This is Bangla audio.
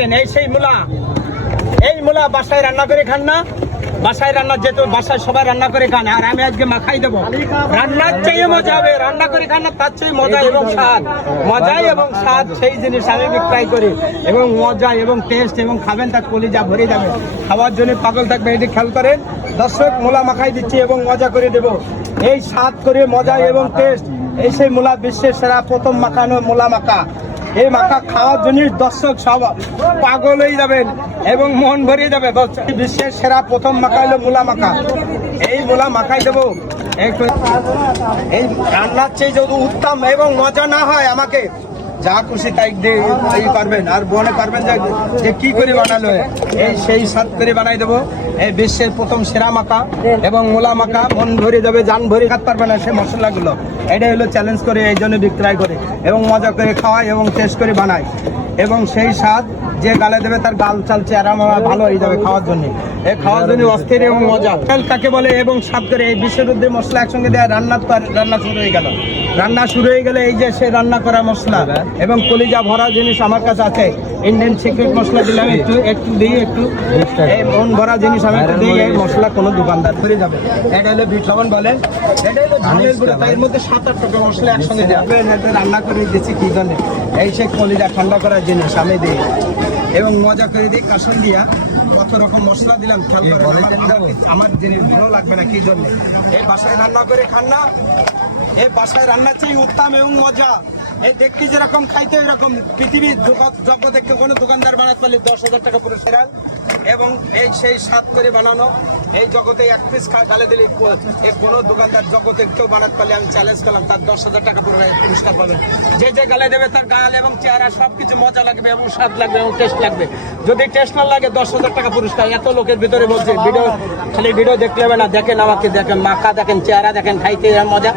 এই সেই মূলা, এই মূলা বাসায় রান্না করে খান না? বাসায় রান্না যেহেতু বাসায় সবাই রান্না করে খান, আর আমি আজকে মাখাই দেবো। রান্নার চেয়ে মজা হবে, রান্না করে খান না তার চেয়ে মজা এবং স্বাদ, মজাই এবং স্বাদ সেই জিনিস আমি ট্রাই করি, এবং মজা এবং টেস্ট, এবং খাবেন তার কলিজা ভরে যাবে, খাওয়ার জন্য পাগল থাকবে। এটি খেয়াল করেন দর্শক, মূলা মাখাই দিচ্ছি এবং মজা করে দেবো। এই স্বাদ করে মজা এবং টেস্ট, এই সেই মূলা বিশ্বের সেরা প্রথম মাখানো মূলা মাখা। এই মাখা খাওয়ার জিনিস দর্শক সব পাগল হয়ে যাবেন এবং মন ভরিয়ে যাবে। বিশ্বের সেরা প্রথম মাখা হলো মূলা মাখা। এই মূলা মাখাই দেবো। এই রান্নার চেয়ে যদি উত্তম এবং মজা না হয়, আমাকে যা খুশি তাই পারবেন, আর মনে পারবেন যে কি করে বানালো, এই সেই স্বাদ করে বানাই দেবো। এই বিশ্বের প্রথম সেরা মাখা এবং মূলা মাখা, মন ভরে যাবে, জান ভরে খাতে পারবে না সেই মশলাগুলো। এটাই হলো চ্যালেঞ্জ করে, এই জন্য বিক্রয় করে এবং মজা করে খাওয়াই এবং টেস্ট করে বানাই, এবং সেই স্বাদ যে গালে দেবে তার গাল চাল চেহারা ভালো হয়ে যাবে খাওয়ার জন্য। এই খাওয়ার জন্য অস্থির এবং মজা কাকে বলে, এবং স্বাদ করে এই বিশ্বের মধ্যে মশলা একসঙ্গে দেওয়া রান্না শুরু হয়ে গেল। রান্না শুরু হয়ে গেলে এই যে সে রান্না করা মশলা এবং কলিজা ভরা জিনিস আমার কাছে আছে। ইন্ডিয়ান সিক্রেট মশলা দিলাম, একটু দিই, একটু এই মন ভরা জিনিস আমি একটু দিই। এই মশলা কোনো দোকানদার করে যাবে। এটা হলো বিট লবণ বলেন, এটা হলো ঝালের গুঁড়ো, তার মধ্যে 7-8 টাকা মশলা একসঙ্গে দেওয়া। রান্না করে দিচ্ছি কি জন্য, এই সে কলিজা ঠান্ডা করার জিনিস আমি দিই এবং মজা করে দিই। কাসুন দিয়া কত রকম মশলা দিলাম খেয়াল করে, আমার জিনিস ভালো লাগবে না কি জন্য। এই বাসায় রান্না করে খান না, এই বাসায় রান্নার চেয়ে উত্তম এবং মজা। এই দেখতে যেরকম খাইতে এরকম পৃথিবীর জগতে কোনো দোকানদার বানাতে পারলে 10,000 টাকা পুরস্কার, এবং এই সেই স্বাদ করে বানানো। এই জগতে এক পিস খালে দিলে কোনো দোকানদার জগতে কেউ বানাতে পারলে আমি চ্যালেঞ্জ করলাম, তার 10,000 টাকা পুরস্কার পাবেন। যে যে গালে দেবে তার গাল এবং চেহারা সবকিছু মজা লাগবে এবং স্বাদ লাগবে এবং টেস্ট লাগবে। যদি টেস্ট না লাগে 10,000 টাকা পুরস্কার। এত লোকের ভিতরে বলছে ভিডিও, খালি ভিডিও দেখলে হবে না, দেখেন আমাকে, দেখেন মাখা, দেখেন চেহারা, দেখেন খাইতে মজা।